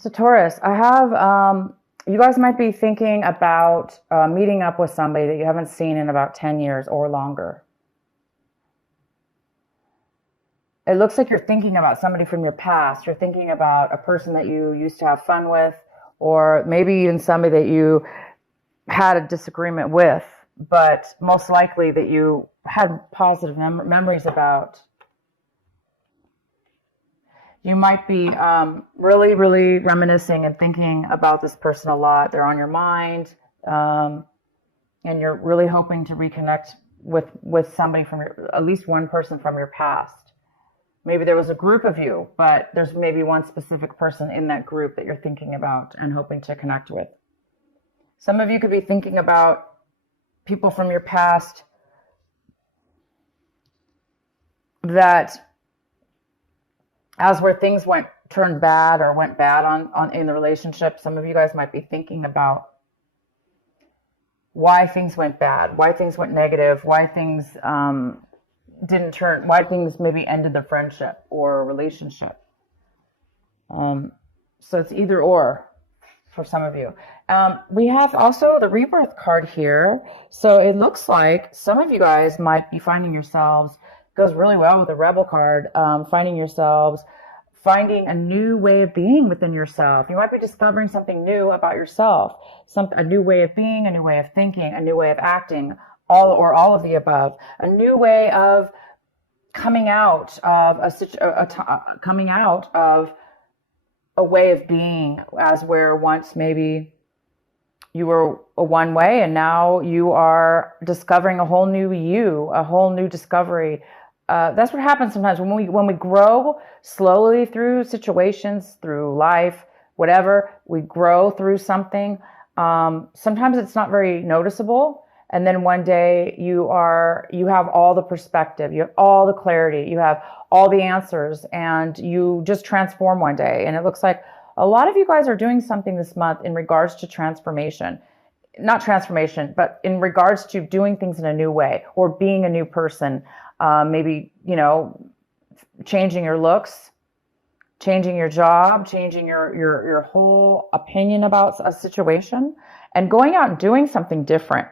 So Taurus, I have, you guys might be thinking about meeting up with somebody that you haven't seen in about 10 years or longer. It looks like you're thinking about somebody from your past. You're thinking about a person that you used to have fun with, or maybe even somebody that you had a disagreement with, but most likely that you had positive memories about. You might be really, really reminiscing and thinking about this person a lot. They're on your mind, um, and you're really hoping to reconnect with somebody from your, at least one person from your past. Maybe there was a group of you, but there's maybe one specific person in that group that you're thinking about and hoping to connect with. Some of you could be thinking about people from your past that, as where things turned bad or went bad on in the relationship, some of you guys might be thinking about why things went bad, why things went negative, why things didn't turn, why things maybe ended the friendship or relationship. So it's either or for some of you. We have also the rebirth card here. So it looks like some of you guys might be finding yourselves, goes really well with the rebel card, finding a new way of being within yourself. You might be discovering something new about yourself, a new way of being, a new way of thinking, a new way of acting, all of the above, a new way of coming out of a way of being, as where once maybe you were a one way and now you are discovering a whole new you, a whole new discovery. That's what happens sometimes when we grow slowly through situations, through life, whatever. We grow through something. Sometimes it's not very noticeable, and then one day you have all the perspective, you have all the clarity, you have all the answers, and you just transform one day. And it looks like a lot of you guys are doing something this month in regards to transformation. Not transformation, but in regards to doing things in a new way or being a new person. Maybe, changing your looks, changing your job, changing your whole opinion about a situation, and going out and doing something different.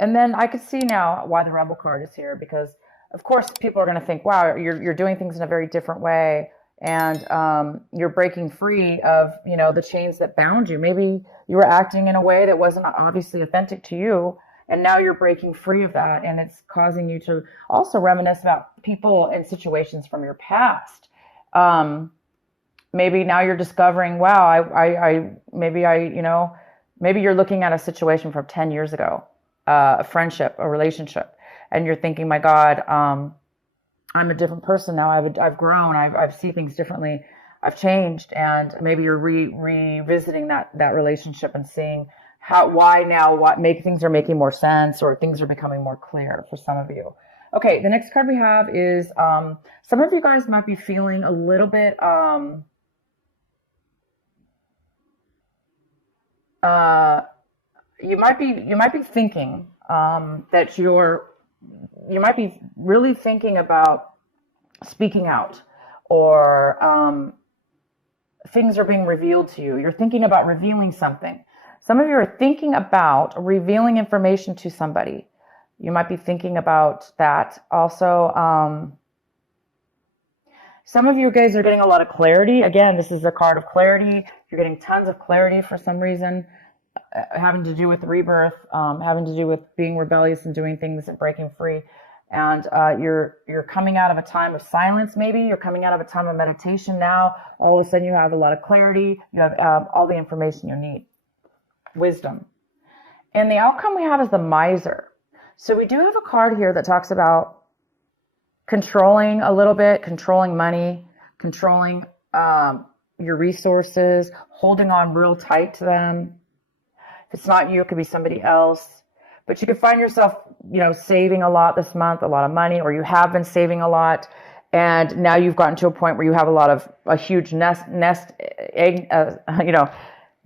And then I could see now why the Rebel card is here, because of course people are going to think, wow, you're doing things in a very different way, and you're breaking free of the chains that bound you. Maybe you were acting in a way that wasn't obviously authentic to you, and now you're breaking free of that, and it's causing you to also reminisce about people and situations from your past. Maybe now you're discovering, wow, maybe you're looking at a situation from 10 years ago, a friendship, a relationship, and you're thinking, my God, I'm a different person now. I've grown. I've seen things differently. I've changed, and maybe you're revisiting that relationship and seeing things are making more sense, or things are becoming more clear for some of you. Okay, the next card we have is some of you guys might be feeling a little bit you might be thinking that you might be really thinking about speaking out, or things are being revealed to you. You're thinking about revealing something. Some of you are thinking about revealing information to somebody. You might be thinking about that. Also, some of you guys are getting a lot of clarity. Again, this is a card of clarity. You're getting tons of clarity for some reason, having to do with rebirth, having to do with being rebellious and doing things and breaking free. And you're coming out of a time of silence. Maybe you're coming out of a time of meditation now. All of a sudden you have a lot of clarity. You have all the information you need. Wisdom. And the outcome we have is the miser. So we do have a card here that talks about controlling a little bit, controlling money, controlling your resources, holding on real tight to them. If it's not you, it could be somebody else. But you could find yourself, saving a lot this month, a lot of money, or you have been saving a lot, and now you've gotten to a point where you have a huge nest egg,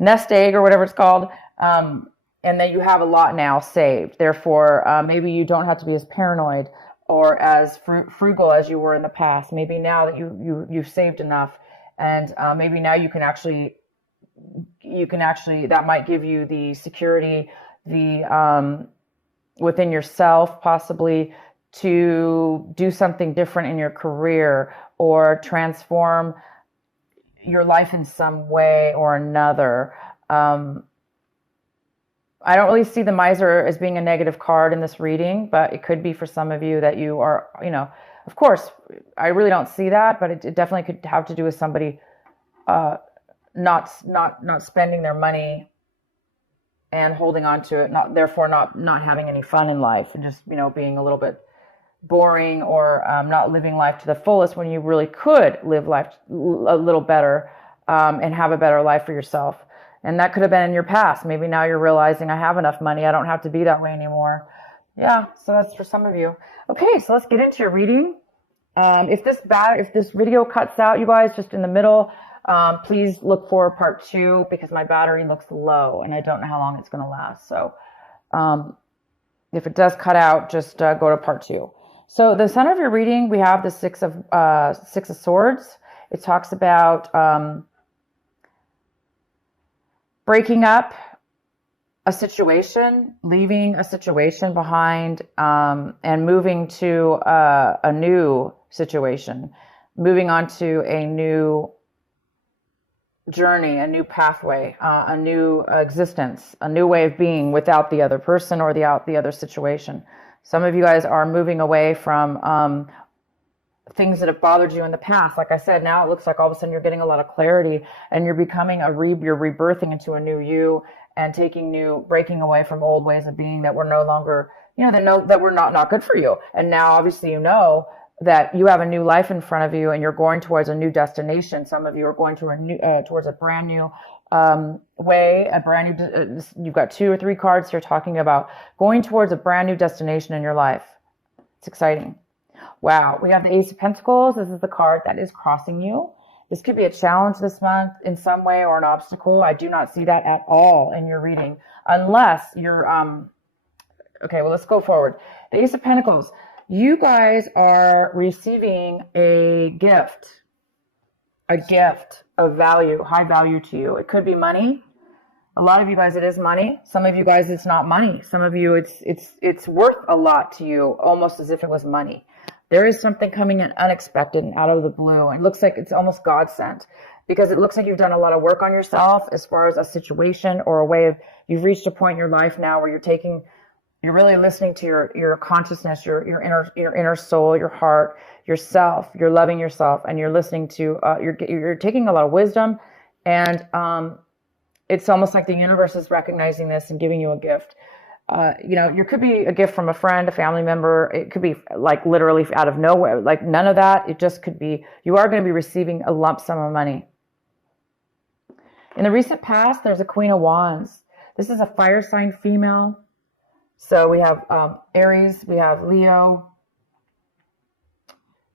nest egg or whatever it's called, and then you have a lot now saved. Therefore, maybe you don't have to be as paranoid or as frugal as you were in the past. Maybe now that you've saved enough, and maybe now you can actually you can actually, that might give you the security, the within yourself, possibly, to do something different in your career or transform your life in some way or another. I don't really see the miser as being a negative card in this reading, but it could be for some of you that you are, of course, I really don't see that, but it definitely could have to do with somebody not spending their money and holding on to it, not having any fun in life, and just, being a little bit boring, or not living life to the fullest, when you really could live life a little better, and have a better life for yourself. And that could have been in your past. Maybe now you're realizing, I have enough money, I don't have to be that way anymore. Yeah, so that's for some of you. Okay, so let's get into your reading. If this video cuts out, you guys, just in the middle, please look for part 2, because my battery looks low and I don't know how long it's going to last. So if it does cut out, just go to part 2. So the center of your reading, we have the Six of Swords. It talks about breaking up a situation, leaving a situation behind, and moving to a new situation, moving on to a new journey, a new pathway, a new existence, a new way of being without the other person or the other situation. Some of you guys are moving away from things that have bothered you in the past. Like I said, now it looks like all of a sudden you're getting a lot of clarity, and you're becoming you're rebirthing into a new you, and breaking away from old ways of being that were no longer, that were not good for you. And now obviously that you have a new life in front of you, and you're going towards a new destination. Some of you are going towards a brand new way, you've got 2 or 3 cards here talking about going towards a brand new destination in your life. It's exciting. Wow, we have the Ace of Pentacles. This is the card that is crossing you. This could be a challenge this month in some way, or an obstacle. I do not see that at all in your reading, unless you're, okay, well, let's go forward. The Ace of Pentacles. You guys are receiving a gift of value, high value to you. It could be money. A lot of you guys, it is money. Some of you guys, it's not money. Some of you, it's worth a lot to you, almost as if it was money. There is something coming in unexpected and out of the blue. It looks like it's almost God sent, because it looks like you've done a lot of work on yourself as far as a situation or a way of, you've reached a point in your life now where you're really listening to your consciousness, your inner soul, your heart, yourself. You're loving yourself, and you're listening to, you're taking a lot of wisdom, and it's almost like the universe is recognizing this and giving you a gift. You could be a gift from a friend, a family member. It could be like literally out of nowhere, like none of that. It just could be, you are going to be receiving a lump sum of money. In the recent past, there's a Queen of Wands. This is a fire sign female. So we have Aries, we have Leo,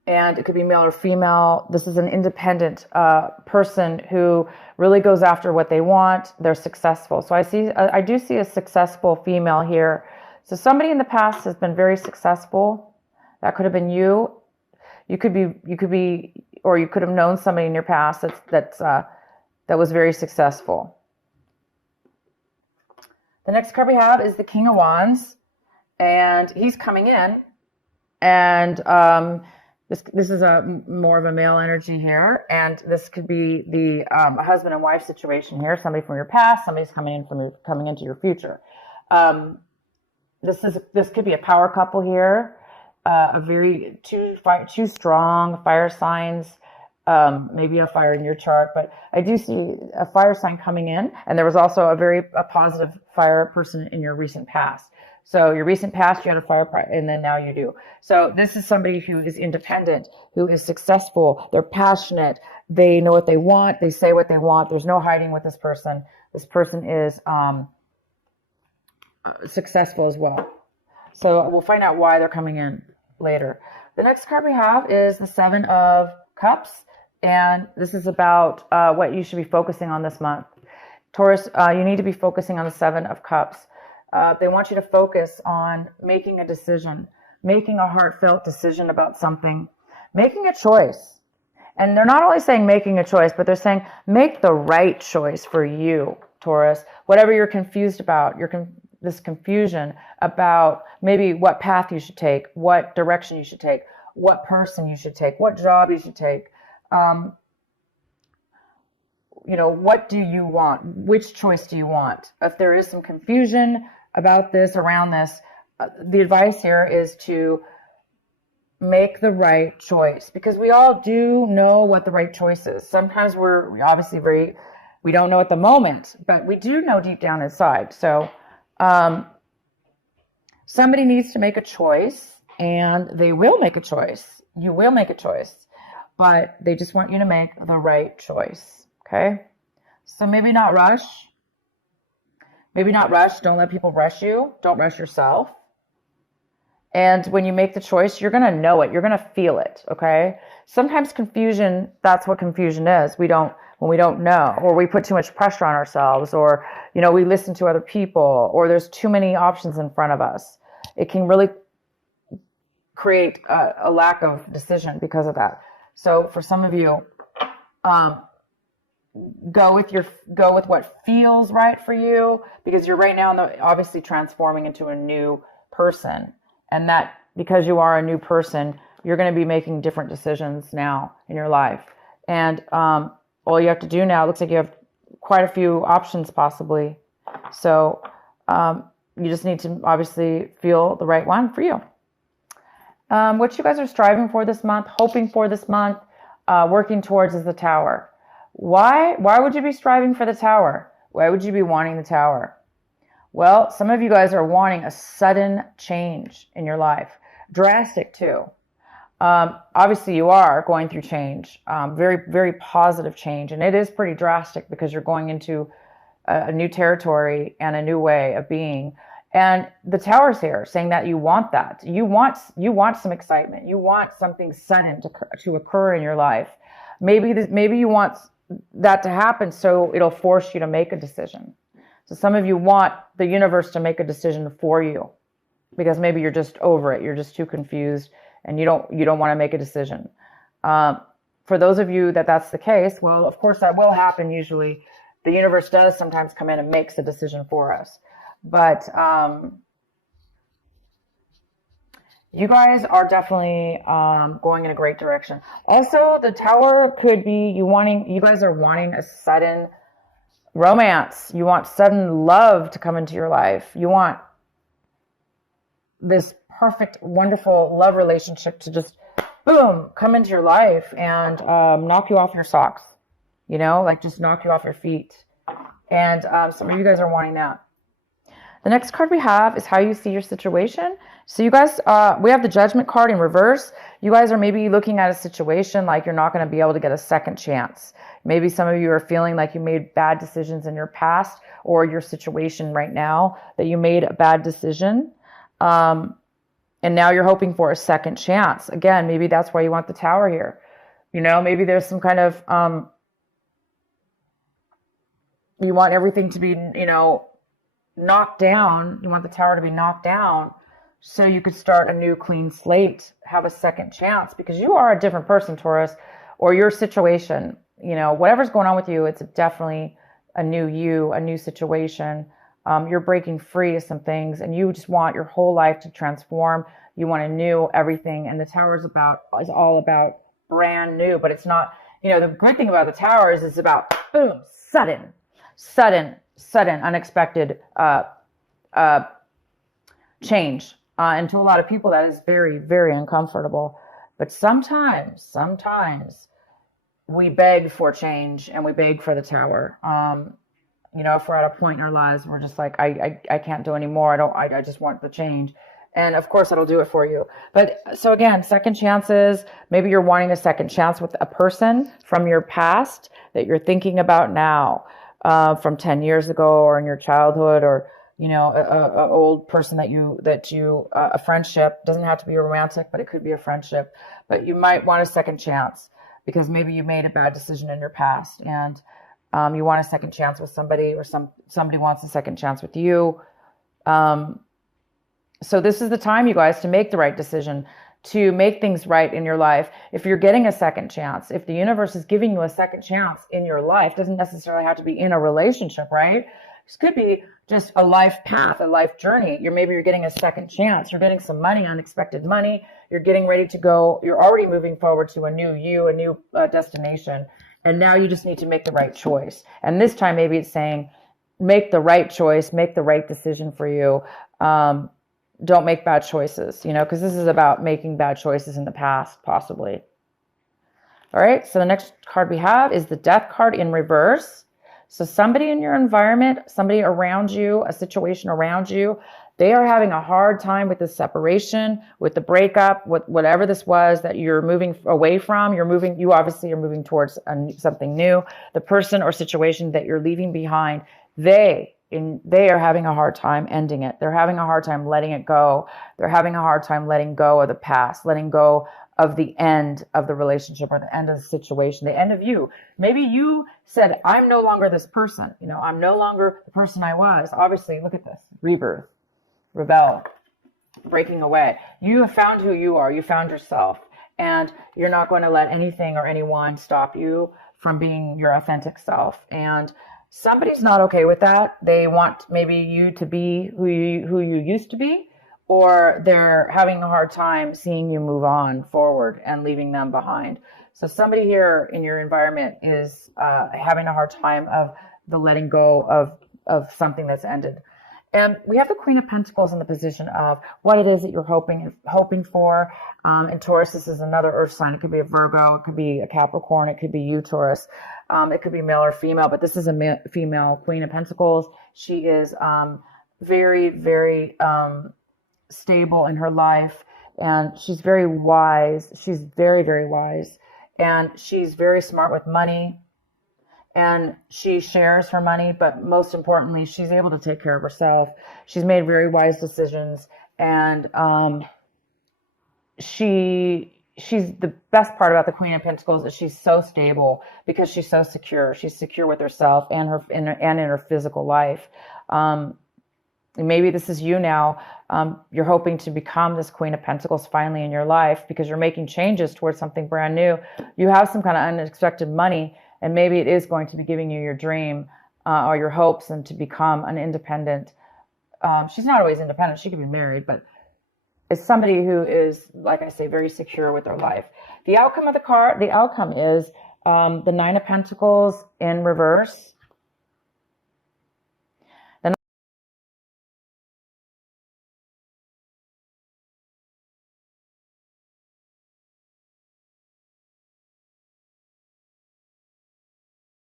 and it could be male or female. This is an independent person who really goes after what they want. They're successful. So I do see a successful female here. So somebody in the past has been very successful. That could have been you. You could be, or you could have known somebody in your past that was very successful. The next card we have is the King of Wands, and he's coming in, and this is more of a male energy here, and this could be the husband and wife situation here. Somebody from your past, somebody's coming into your future. This could be a power couple here, two strong fire signs. Maybe a fire in your chart, but I do see a fire sign coming in, and there was also a positive fire person in your recent past. So your recent past, you had a fire, and then now you do. So this is somebody who is independent, who is successful. They're passionate. They know what they want. They say what they want. There's no hiding with this person. This person is successful as well. So we'll find out why they're coming in later. The next card we have is the Seven of Cups. And this is about what you should be focusing on this month. Taurus, you need to be focusing on the Seven of Cups. They want you to focus on making a decision, making a heartfelt decision about something, making a choice. And they're not only saying making a choice, but they're saying make the right choice for you, Taurus. Whatever you're confused about, this confusion about maybe what path you should take, what direction you should take, what person you should take, what job you should take. What do you want? Which choice do you want? If there is some confusion about this, around this, the advice here is to make the right choice, because we all do know what the right choice is. Sometimes we're obviously we don't know at the moment, but we do know deep down inside. So somebody needs to make a choice, and they will make a choice. You will make a choice, but they just want you to make the right choice. Okay? So maybe not rush. Maybe not rush. Don't let people rush you. Don't rush yourself. And when you make the choice, you're going to know it. You're going to feel it. Okay? Sometimes confusion, that's what confusion is. When we don't know, or we put too much pressure on ourselves, or, we listen to other people, or there's too many options in front of us. It can really create a lack of decision because of that. So for some of you, go with what feels right for you, because you're right now obviously transforming into a new person. And that, because you are a new person, you're going to be making different decisions now in your life. And all you have to do now, it looks like you have quite a few options possibly. So you just need to obviously feel the right one for you. What you guys are striving for this month, hoping for this month, working towards is the Tower. Why would you be striving for the Tower? Why would you be wanting the Tower? Well, some of you guys are wanting a sudden change in your life. Drastic too. Obviously you are going through change, very, very positive change. And it is pretty drastic because you're going into a new territory and a new way of being. And the Tower's here saying that you want that. You want some excitement. You want something sudden to occur in your life. Maybe you want that to happen, so it'll force you to make a decision. So some of you want the universe to make a decision for you, because maybe you're just over it. You're just too confused, and you don't want to make a decision. For those of you that's the case, well, of course that will happen. Usually, the universe does sometimes come in and makes a decision for us. But you guys are definitely going in a great direction. Also, the Tower could be you guys are wanting a sudden romance. You want sudden love to come into your life. You want this perfect, wonderful love relationship to just, boom, come into your life and knock you off your socks. Just knock you off your feet. And some of you guys are wanting that. The next card we have is how you see your situation. So you guys, we have the Judgment card in reverse. You guys are maybe looking at a situation like you're not going to be able to get a second chance. Maybe some of you are feeling like you made bad decisions in your past, or your situation right now, that you made a bad decision. And now you're hoping for a second chance. Again, maybe that's why you want the Tower here. Maybe there's some kind of, you want everything to be, knocked down. You want the Tower to be knocked down so you could start a new clean slate, have a second chance, because you are a different person, Taurus, or your situation, whatever's going on with you, it's definitely a new you, a new situation. You're breaking free of some things, and you just want your whole life to transform. You want a new everything, and the Tower is all about brand new, but it's not, the good thing about the Tower is it's about, boom, sudden, unexpected change. And to a lot of people, that is very, very uncomfortable. But sometimes we beg for change, and we beg for the Tower. If we're at a point in our lives, we're just like, I can't do anymore. I just want the change. And of course, that'll do it for you. But so again, second chances. Maybe you're wanting a second chance with a person from your past that you're thinking about now. From 10 years ago, or in your childhood, or a old person a friendship. Doesn't have to be a romantic, but it could be a friendship. But you might want a second chance because maybe you made a bad decision in your past, and you want a second chance with somebody, or somebody wants a second chance with you. So this is the time, you guys, to make the right decision. to make things right in your life. If you're getting a second chance, if the universe is giving you a second chance in your life, doesn't necessarily have to be in a relationship, right? This could be just a life path, a life journey. Maybe you're getting a second chance. You're getting some money, unexpected money. You're getting ready to go. You're already moving forward to a new you, a new destination. And now you just need to make the right choice. And this time, maybe it's saying, make the right choice, make the right decision for you. Don't make bad choices, because this is about making bad choices in the past, possibly. All right, so the next card we have is the Death card in reverse. So somebody in your environment, somebody around you, a situation around you, they are having a hard time with the separation, with the breakup, with whatever this was that you're moving away from. You obviously are moving towards something new. The person or situation that you're leaving behind, they are having a hard time ending it. They're having a hard time letting it go. They're having a hard time letting go of the past, letting go of the end of the relationship or the end of the situation, the end of you. Maybe you said, I'm no longer this person. I'm no longer the person I was. Obviously, look at this. Rebirth, rebel, breaking away. You have found who you are. You found yourself. And you're not going to let anything or anyone stop you from being your authentic self. And somebody's not okay with that. They want maybe you to be who you used to be, or they're having a hard time seeing you move on forward and leaving them behind. So somebody here in your environment is having a hard time of the letting go of something that's ended. And we have the Queen of Pentacles in the position of what it is that you're hoping for. And Taurus, this is another earth sign. It could be a Virgo. It could be a Capricorn. It could be you, Taurus. It could be male or female, but this is a female Queen of Pentacles. She is very, very stable in her life, and she's very wise. She's very, very wise, and she's very smart with money, and she shares her money, but most importantly, she's able to take care of herself. She's made very wise decisions, and she's the best part about the Queen of Pentacles is she's so stable because she's so secure. She's secure with herself and in her physical life. Maybe this is you now. You're hoping to become this Queen of Pentacles finally in your life because you're making changes towards something brand new. You have some kind of unexpected money, and maybe it is going to be giving you your dream or your hopes and to become an independent. She's not always independent. She could be married, but it's somebody who is, like I say, very secure with their life. The outcome of the outcome is the Nine of Pentacles in reverse.